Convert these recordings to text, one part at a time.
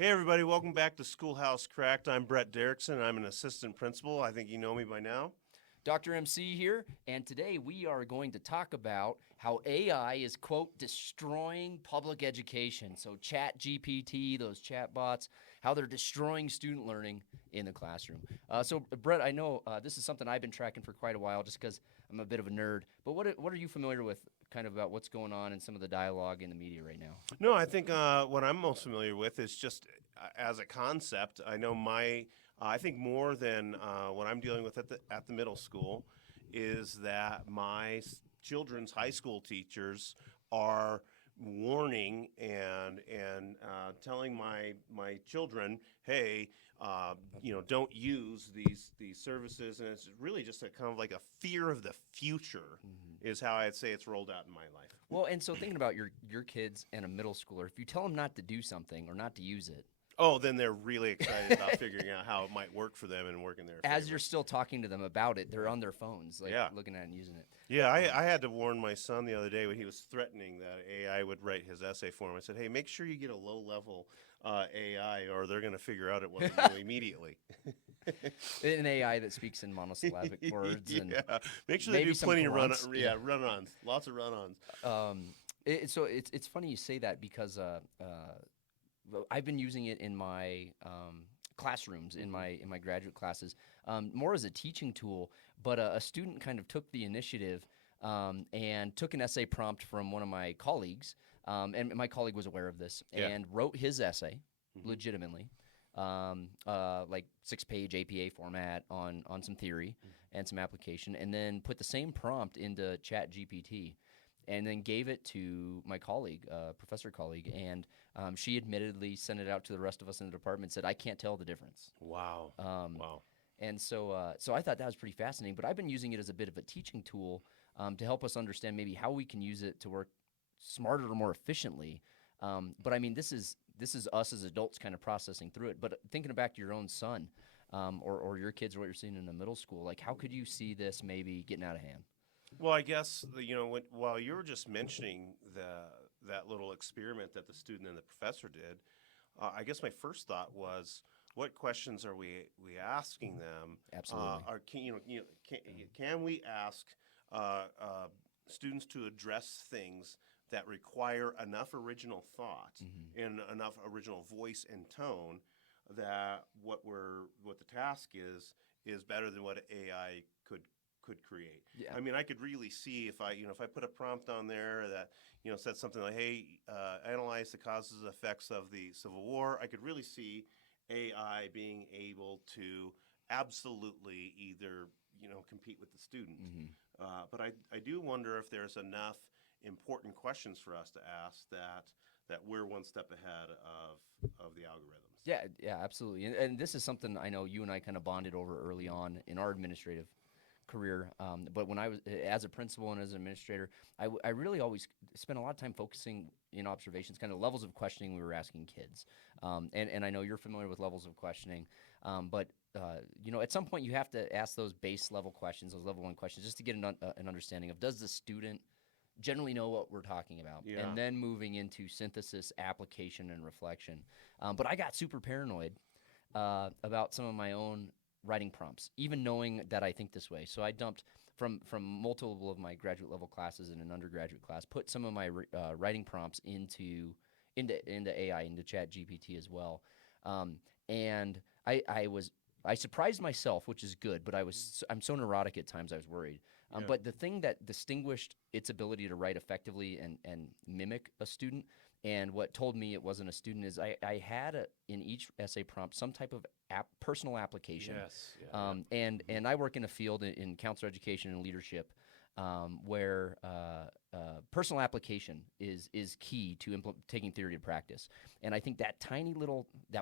Hey, everybody, welcome back to Schoolhouse Cracked. I'm Brett Derickson. I'm an assistant principal. I think you know me by now. Dr. MC here, and today we are going to talk about how AI is, quote, destroying public education. So, ChatGPT, those chatbots, how they're destroying student learning in the classroom. Brett, I know this is something I've been tracking for quite a while just because I'm a bit of a nerd, but what are you familiar with kind of about what's going on in some of the dialogue in the media right now? No, I think what I'm most familiar with is just as a concept. I know I think more than what I'm dealing with at the middle school is that children's high school teachers are warning and telling my children, hey, don't use these services, and it's really just a kind of like a fear of the future is how I'd say it's rolled out in my life. Well, and so thinking about your kids and a middle schooler, if you tell them not to do something or not to use it, Oh, then they're really excited about figuring out how it might work for them and work in their as favor. you're still talking to them about it, they're on their phones, like Yeah. looking at it and using it. Yeah, I had to warn my son the other day when he was threatening that AI would write his essay for him. I said, hey, make sure you get a low level AI or they're going to figure out it wasn't you immediately. An AI that speaks in monosyllabic words and Yeah, make sure they maybe do some plenty of grunts. run-ons, lots of run-ons. So it's funny you say that because I've been using it in my classrooms in my graduate classes, more as a teaching tool. But a student kind of took the initiative and took an essay prompt from one of my colleagues, and my colleague was aware of this Yeah. and wrote his essay Mhm. legitimately. Like 6-page APA format on some theory and some application, and then put the same prompt into ChatGPT, and then gave it to my colleague, professor colleague, and she admittedly sent it out to the rest of us in the department. Said, "I can't tell the difference." Wow. Um, Wow. so I thought that was pretty fascinating. But I've been using it as a bit of a teaching tool to help us understand maybe how we can use it to work smarter or more efficiently. But I mean, this is us as adults kind of processing through it. But thinking back to your own son or your kids or what you're seeing in the middle school, like how could you see this maybe getting out of hand? Well, I guess while you were just mentioning that little experiment that the student and the professor did, I guess my first thought was, what questions are we asking them? Absolutely. Can we ask students to address things that require enough original thought and enough original voice and tone that what the task is better than what AI could create. Yeah. I mean, I could really see if I put a prompt on there that said something like, "Hey, analyze the causes and effects of the Civil War." I could really see AI being able to absolutely either compete with the student. But I do wonder if there's enough important questions for us to ask that we're one step ahead of the algorithms. Yeah, absolutely. And this is something I know you and I kind of bonded over early on in our administrative career. But when I was as a principal and as an administrator, I really always spent a lot of time focusing in observations, kind of levels of questioning we were asking kids. And I know you're familiar with levels of questioning, but at some point you have to ask those base level questions, those level one questions, just to get an understanding of, does the student generally know what we're talking about, Yeah. and then moving into synthesis, application, and reflection. But I got super paranoid about some of my own writing prompts, even knowing that I think this way. So I dumped from multiple of my graduate level classes and an undergraduate class, put some of my writing prompts into AI, into ChatGPT as well, and I surprised myself, which is good, but I'm so neurotic at times I was worried. Yeah. But the thing that distinguished its ability to write effectively and mimic a student, and what told me it wasn't a student, is I had in each essay prompt some type of personal application. Yes. Yeah. And I work in a field in counselor education and leadership, where personal application is key to taking theory to practice. And I think that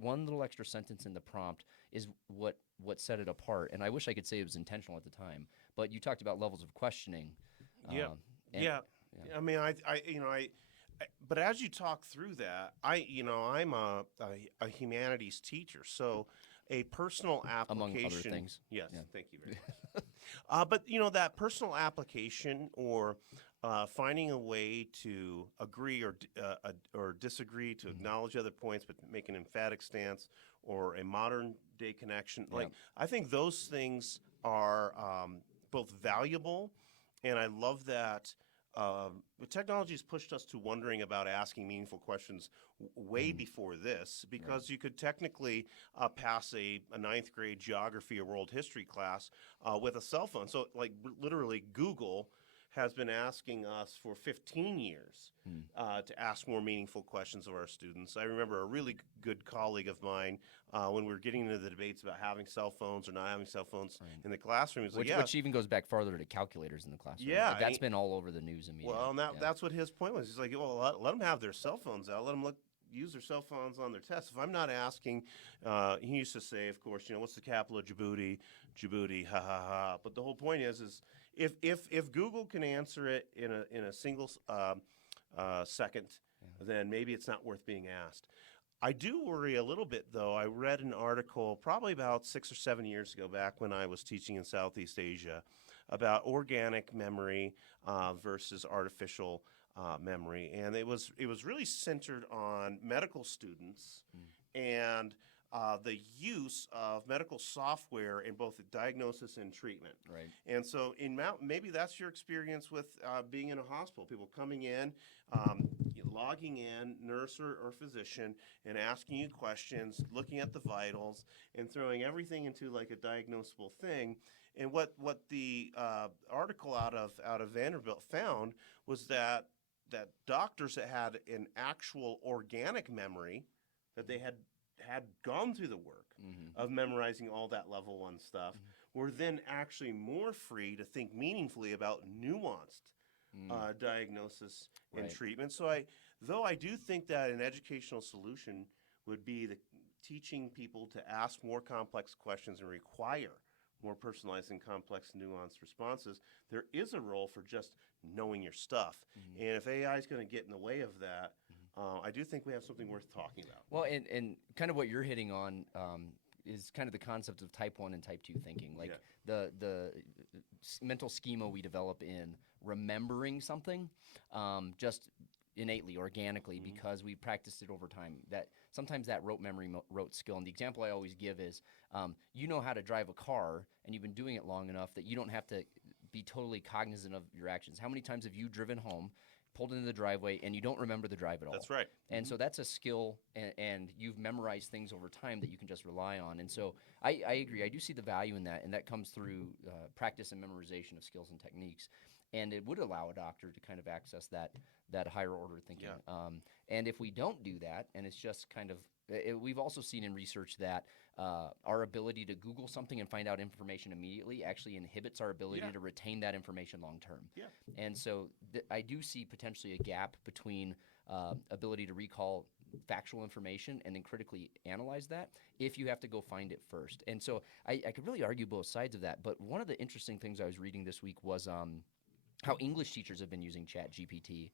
one little extra sentence in the prompt is what set it apart. And I wish I could say it was intentional at the time. But you talked about levels of questioning. Yeah. And- Yeah. I mean, but as you talk through that, I'm a humanities teacher, so a personal Among other application. things. Yes, Yeah. thank you very much. But that personal application or finding a way to agree or disagree, to acknowledge other points, but make an emphatic stance or a modern day connection. Yeah. Like I think those things are both valuable, and I love that. Technology has pushed us to wondering about asking meaningful questions way before this, because you could technically pass a ninth grade geography or world history class with a cell phone. So, like literally, Google has been asking us for 15 years to ask more meaningful questions of our students. I remember a really good colleague of mine when we were getting into the debates about having cell phones or not having cell phones in the classroom. He was like, Which even goes back farther to calculators in the classroom. Yeah, That's been all over the news and media. well, and that's what his point was. He's like, well, let them have their cell phones out. Let them use their cell phones on their tests. If I'm not asking, he used to say, of course, what's the capital of Djibouti? Djibouti, ha ha ha. But the whole point is if Google can answer it in a single second, then maybe it's not worth being asked. I do worry a little bit, though. I read an article probably about 6 or 7 years ago, back when I was teaching in Southeast Asia, about organic memory versus artificial memory, and it was really centered on medical students and the use of medical software in both the diagnosis and treatment. Right. And so, maybe that's your experience with being in a hospital. People coming in, logging in, nurse or physician, and asking you questions, looking at the vitals, and throwing everything into like a diagnosable thing. And what the article out of Vanderbilt found was that doctors that had an actual organic memory, that they had gone through the work of memorizing all that level 1 stuff, were then actually more free to think meaningfully about nuanced diagnosis and treatment. So though I do think that an educational solution would be teaching people to ask more complex questions and require more personalized and complex, nuanced responses, there is a role for just knowing your stuff. And if AI is going to get in the way of that, I do think we have something worth talking about. Well, and kind of what you're hitting on is kind of the concept of type 1 and type 2 thinking. Like the mental schema we develop in remembering something just innately, organically, because we practiced it over time. That sometimes that rote memory, rote skill. And the example I always give is, you know how to drive a car, and you've been doing it long enough that you don't have to be totally cognizant of your actions. How many times have you driven home, pulled into the driveway, and you don't remember the drive at all? That's right. And so that's a skill, and you've memorized things over time that you can just rely on. And so I agree. I do see the value in that, and that comes through practice and memorization of skills and techniques. And it would allow a doctor to kind of access that higher order thinking. Yeah. And if we don't do that, and it's just kind of, we've also seen in research that our ability to Google something and find out information immediately actually inhibits our ability to retain that information long term. Yeah. And so I do see potentially a gap between ability to recall factual information and then critically analyze that if you have to go find it first. And so I could really argue both sides of that. But one of the interesting things I was reading this week was how English teachers have been using ChatGPT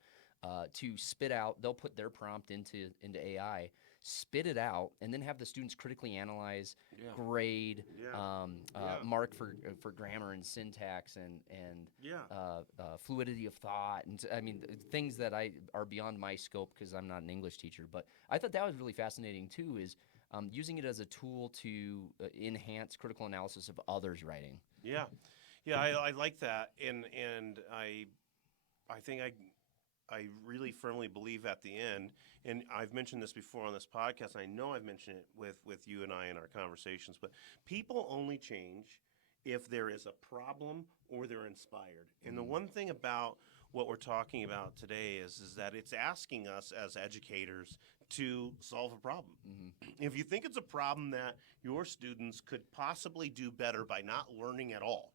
to spit out. They'll put their prompt into AI, spit it out, and then have the students critically analyze, grade, mark for grammar and syntax and fluidity of thought, and I mean things that are beyond my scope because I'm not an English teacher. But I thought that was really fascinating too. Is using it as a tool to enhance critical analysis of others' writing. Yeah. Yeah, I like that, and I think I really firmly believe at the end, and I've mentioned this before on this podcast. I know I've mentioned it with you and I in our conversations, but people only change if there is a problem or they're inspired. And the one thing about what we're talking about today is that it's asking us as educators to solve a problem. If you think it's a problem that your students could possibly do better by not learning at all,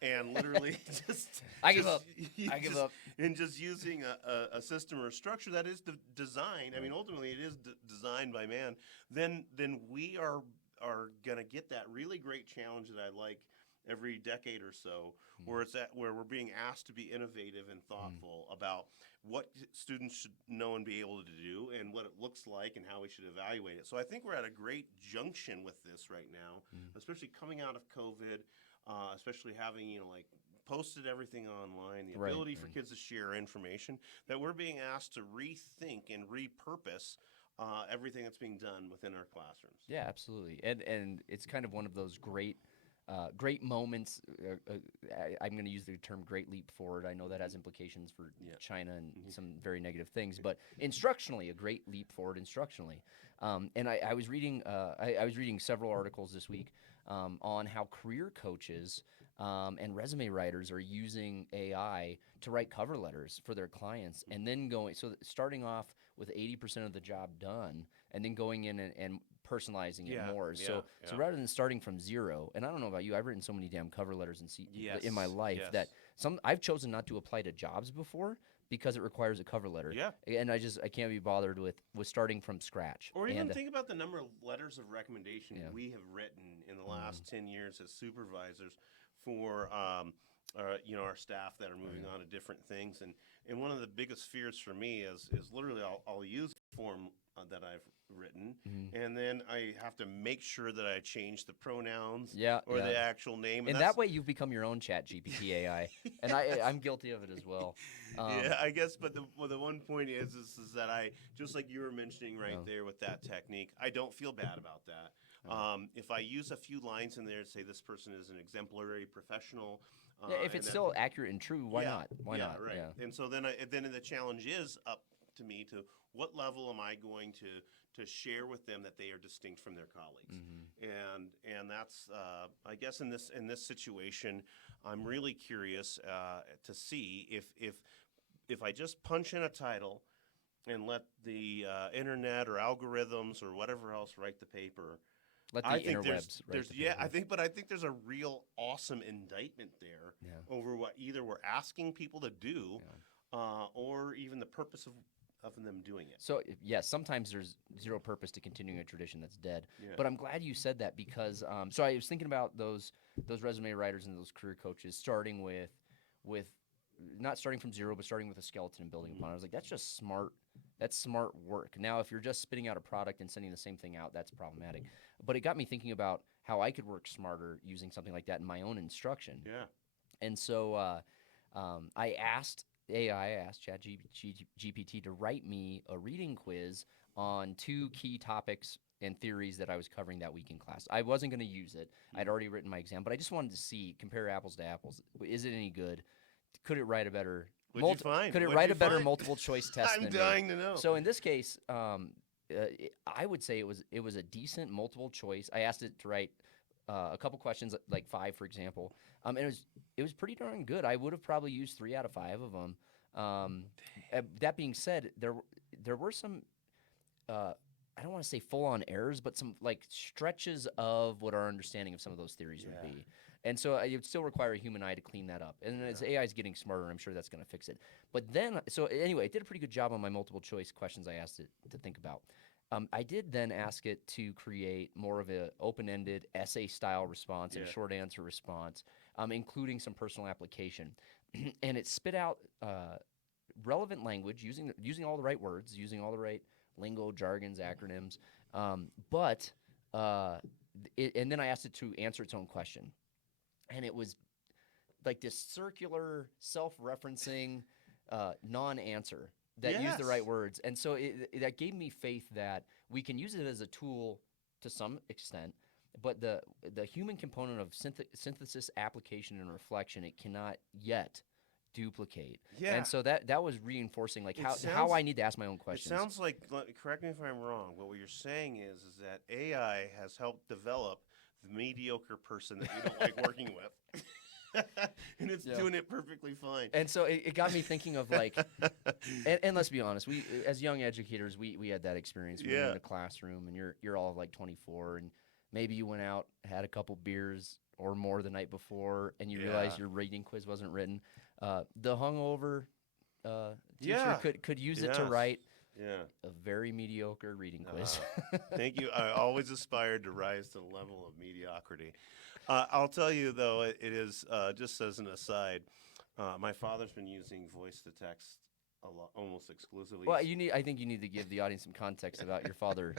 and literally I give up. And just using a system or a structure that is designed, I mean, ultimately it is designed by man, then we are going to get that really great challenge that I like every decade or so, where we're being asked to be innovative and thoughtful about what students should know and be able to do and what it looks like and how we should evaluate it. So I think we're at a great junction with this right now, especially coming out of COVID. Especially having, like posted everything online, the Right, ability for right. kids to share information, that we're being asked to rethink and repurpose everything that's being done within our classrooms. Yeah, absolutely. And it's kind of one of those great moments. I'm going to use the term "great leap forward." I know that has implications for Yeah. China and some very negative things, but instructionally, a great leap forward instructionally. And I was reading I was reading several articles this week on how career coaches and resume writers are using AI to write cover letters for their clients, and then starting off with 80% of the job done, and then going in and personalizing it Yeah, more. yeah, So yeah. rather than starting from zero, and I don't know about you, I've written so many damn cover letters in my Yes, life yes. that I've chosen not to apply to jobs before because it requires a cover letter. Yeah. And I can't be bothered with starting from scratch. Or even And think about the number of letters of recommendation yeah. we have written in the last 10 years as supervisors for our staff that are moving on to different things. And one of the biggest fears for me is literally I'll use a form that I've written, and then I have to make sure that I change the pronouns Yeah, or yeah. the actual name. And that way you've become your own ChatGPT AI. And I'm guilty of it as well. Yeah, I guess, but the one point is that I, just like you were mentioning right Yeah. there with that technique, I don't feel bad about that. If I use a few lines in there to say this person is an exemplary professional, Yeah, if it's still accurate and true, why not? Why yeah, not? right. Yeah. And so then the challenge is up to me to what level am I going to share with them that they are distinct from their colleagues, and that's I guess in this situation, I'm really curious to see if I just punch in a title and let the internet or algorithms or whatever else write the paper. Let the I think interwebs write the yeah, paper. I think there's a real awesome indictment there Yeah. over what either we're asking people to do, or even the purpose of them doing it. So yes, sometimes there's zero purpose to continuing a tradition that's dead. Yeah. But I'm glad you said that because so I was thinking about those resume writers and those career coaches starting with not starting from zero, but starting with a skeleton and building upon it. I was like, that's just smart. That's smart work. Now, if you're just spitting out a product and sending the same thing out, that's problematic. But it got me thinking about how I could work smarter using something like that in my own instruction. Yeah. And so I asked ChatGPT to write me a reading quiz on 2 key topics and theories that I was covering that week in class. I wasn't going to use it. I'd already written my exam, but I just wanted to compare apples to apples. Is it any good? Could it write a better What'd you find? Could it What'd write you a better find? multiple choice test I'm than me? dying to know. So in this case, I would say it was a decent multiple choice. I asked it to write a couple questions, like 5, for example. And it was pretty darn good. I would have probably used 3 out of 5 of them. That being said, there were some I don't want to say full on errors, but some like stretches of what our understanding of some of those theories would be. And so it would still require a human eye to clean that up. And as AI is getting smarter, I'm sure that's going to fix it. But then, so anyway, it did a pretty good job on my multiple choice questions I asked it to think about. I did then ask it to create more of an open-ended essay-style response and a short answer response, including some personal application. And it spit out relevant language using all the right words, using all the right lingo, jargons, acronyms. And then I asked it to answer its own question. And it was like this circular, self-referencing non-answer that used the right words. And so that gave me faith that we can use it as a tool to some extent, but the human component of synthesis, application, and reflection, it cannot yet duplicate. Yeah. And so that was reinforcing like how I need to ask my own questions. It sounds like, correct me if I'm wrong, but what you're saying is that AI has helped develop the mediocre person that you don't like working with. And it's doing it perfectly fine. And so it got me thinking of like, and let's be honest, we as young educators, we had that experience. We were in a classroom, and you're all like 24, and maybe you went out, had a couple beers or more the night before, and you realized your reading quiz wasn't written. The hungover teacher could use it to write a very mediocre reading quiz. Thank you. I always aspired to rise to the level of mediocrity. I'll tell you, though, it is, just as an aside, my father's been using voice to text a lot, almost exclusively. Well, I think you need to give the audience some context about your father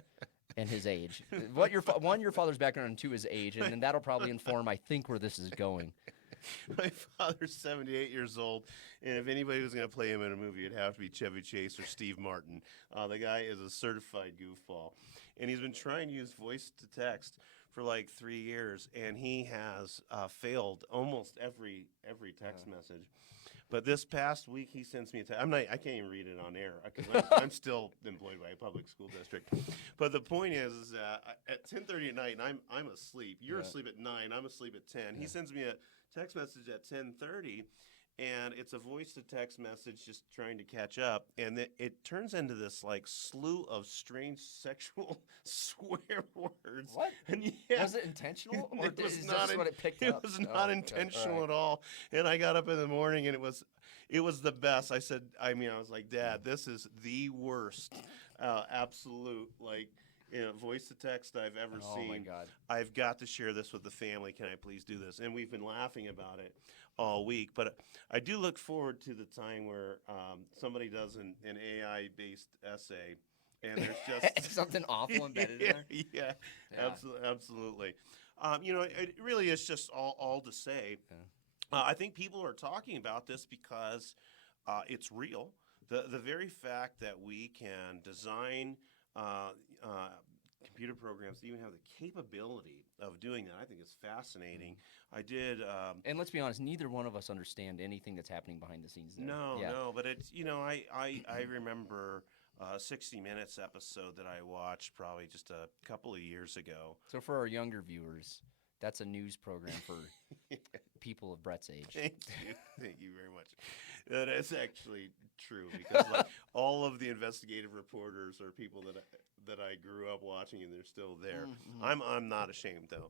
and his age. What your father's background, and 2, his age, and then that'll probably inform, I think, where this is going. My father's 78 years old, and if anybody was going to play him in a movie, it'd have to be Chevy Chase or Steve Martin. The guy is a certified goofball, and he's been trying to use voice to text for like 3 years, and he has failed almost every text message. But this past week, he sends me a text. I can't even read it on air because I'm still employed by a public school district. But the point is that at 10:30 at night, and I'm asleep. You're asleep at 9. I'm asleep at 10. He sends me a text message at 10:30, and it's a voice to text message just trying to catch up, and it turns into this like slew of strange sexual swear words. What? And Was it intentional, or it was is not this what it picked it up? was Oh, not okay. intentional All right. at all. And I got up in the morning, and it was the best. I said, I was like, Dad, this is the worst, absolute voice to text I've ever seen. Oh my God. I've got to share this with the family. Can I please do this? And we've been laughing about it all week. But I do look forward to the time where somebody does an AI-based essay, and there's just something awful embedded in there. Yeah, absolutely. It really is just all to say. I think people are talking about this because it's real. The very fact that we can design computer programs that even have the capability of doing that, I think is fascinating. I did. And let's be honest, neither one of us understand anything that's happening behind the scenes there. No, but it's I remember a 60 Minutes episode that I watched probably just a couple of years ago. So for our younger viewers, that's a news program for people of Brett's age. Thank you very much. That is actually true because all of the investigative reporters are people that I grew up watching, and they're still there. Mm-hmm. I'm not ashamed though.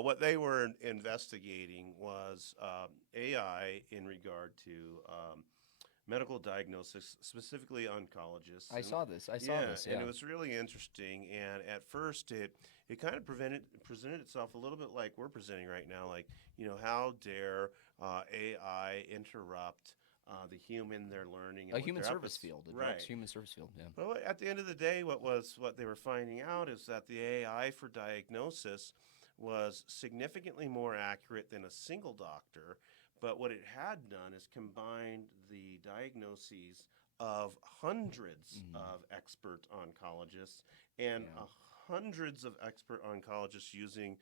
What they were investigating was AI in regard to medical diagnosis, specifically oncologists. I saw this. Yeah. And it was really interesting. And at first, it kind of presented itself a little bit like we're presenting right now. Like, how dare AI interrupt the human they're learning? A human service field. Right. Human service field, yeah. Well, at the end of the day, what they were finding out is that the AI for diagnosis was significantly more accurate than a single doctor. But what it had done is combined the diagnoses of hundreds of expert oncologists and hundreds of expert oncologists using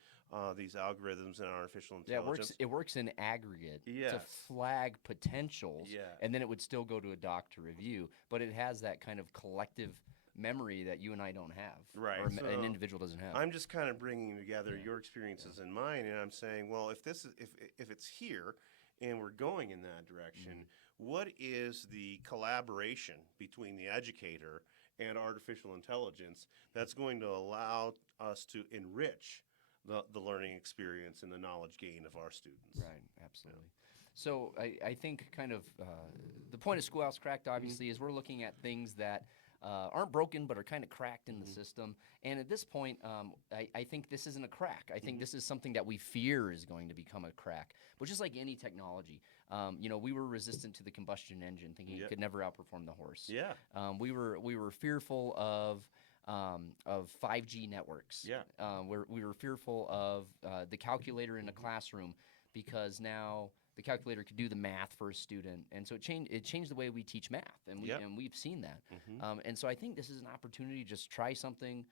these algorithms and artificial intelligence. Yeah, it works in aggregate to flag potentials, and then it would still go to a doc to review. But it has that kind of collective memory that you and I don't have, right? Or an individual doesn't have. I'm just kind of bringing together your experiences and mine, and I'm saying, well, if it's here and we're going in that direction, what is the collaboration between the educator and artificial intelligence that's going to allow us to enrich the learning experience and the knowledge gain of our students? Right, absolutely. So I think kind of the point of Schoolhouse Cracked, obviously, is we're looking at things that aren't broken but are kind of cracked in the system. And at this point, I think this isn't a crack. I think this is something that we fear is going to become a crack. But just like any technology, we were resistant to the combustion engine, thinking it could never outperform the horse. Yeah. We were fearful of 5G networks. Yeah. We were fearful of the calculator in a classroom because now the calculator could do the math for a student, and so it changed the way we teach math, and we've seen that. And so I think this is an opportunity to just try something,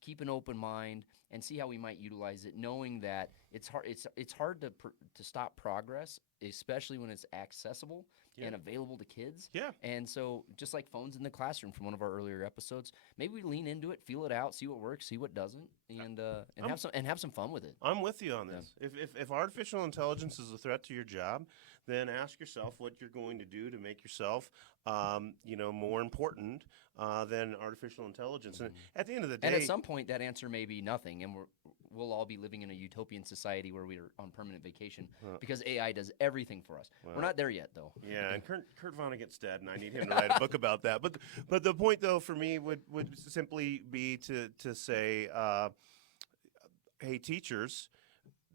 keep an open mind, and see how we might utilize it, knowing that it's hard to stop progress, especially when it's accessible and available to kids. Yeah. And so just like phones in the classroom from one of our earlier episodes, maybe we lean into it, feel it out, see what works, see what doesn't, and have some fun with it. I'm with you on this. If artificial intelligence is a threat to your job, then ask yourself what you're going to do to make yourself, more important than artificial intelligence. And at the end of the day, and at some point, that answer may be nothing, and we'll all be living in a utopian society where we are on permanent vacation because AI does everything for us. We're not there yet, though. Yeah, and Kurt Vonnegut's dead, and I need him to write a book about that. But the point, though, for me would simply be to say, hey, teachers,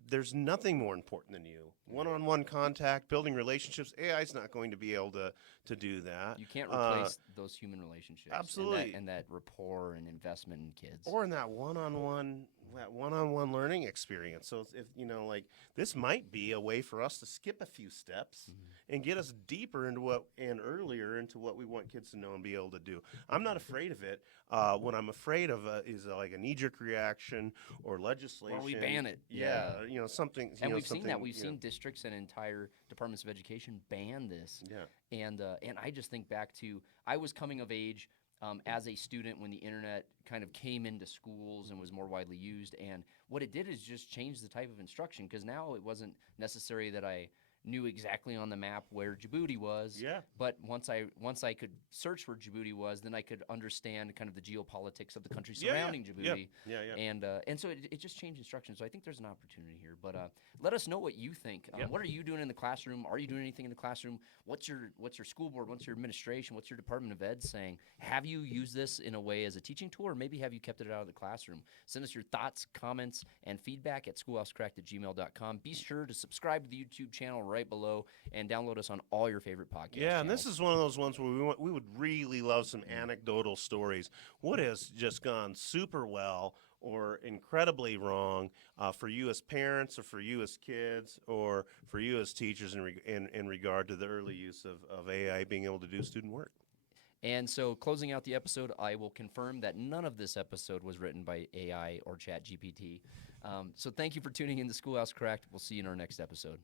there's nothing more important than you. One-on-one contact, building relationships. AI is not going to be able to do that. You can't replace those human relationships. Absolutely. And that rapport and investment in kids. Or in that one-on-one that one-on-one learning experience. So if like this might be a way for us to skip a few steps and get us deeper into earlier into what we want kids to know and be able to do. I'm not afraid of it. What I'm afraid of is like a knee-jerk reaction or legislation. Or we ban it. Yeah, something. And we've seen something, that. We've seen districts and entire departments of education ban this. Yeah. And I just think back to I was coming of age as a student when the internet kind of came into schools and was more widely used. And what it did is just change the type of instruction, because now it wasn't necessary that I knew exactly on the map where Djibouti was. Yeah. But once I could search where Djibouti was, then I could understand kind of the geopolitics of the country surrounding Djibouti. And so it just changed instruction. So I think there's an opportunity here. But let us know what you think. What are you doing in the classroom? Are you doing anything in the classroom? What's your school board? What's your administration? What's your Department of Ed saying? Have you used this in a way as a teaching tool, or maybe have you kept it out of the classroom? Send us your thoughts, comments, and feedback at schoolhousecracked@gmail.com. Be sure to subscribe to the YouTube channel right below and download us on all your favorite podcasts. Yeah, and this is one of those ones where we would really love some anecdotal stories. What has just gone super well or incredibly wrong for you as parents, or for you as kids, or for you as teachers in regard to the early use of AI being able to do student work? And so, closing out the episode, I will confirm that none of this episode was written by AI or ChatGPT. So thank you for tuning in to Schoolhouse Cracked. We'll see you in our next episode.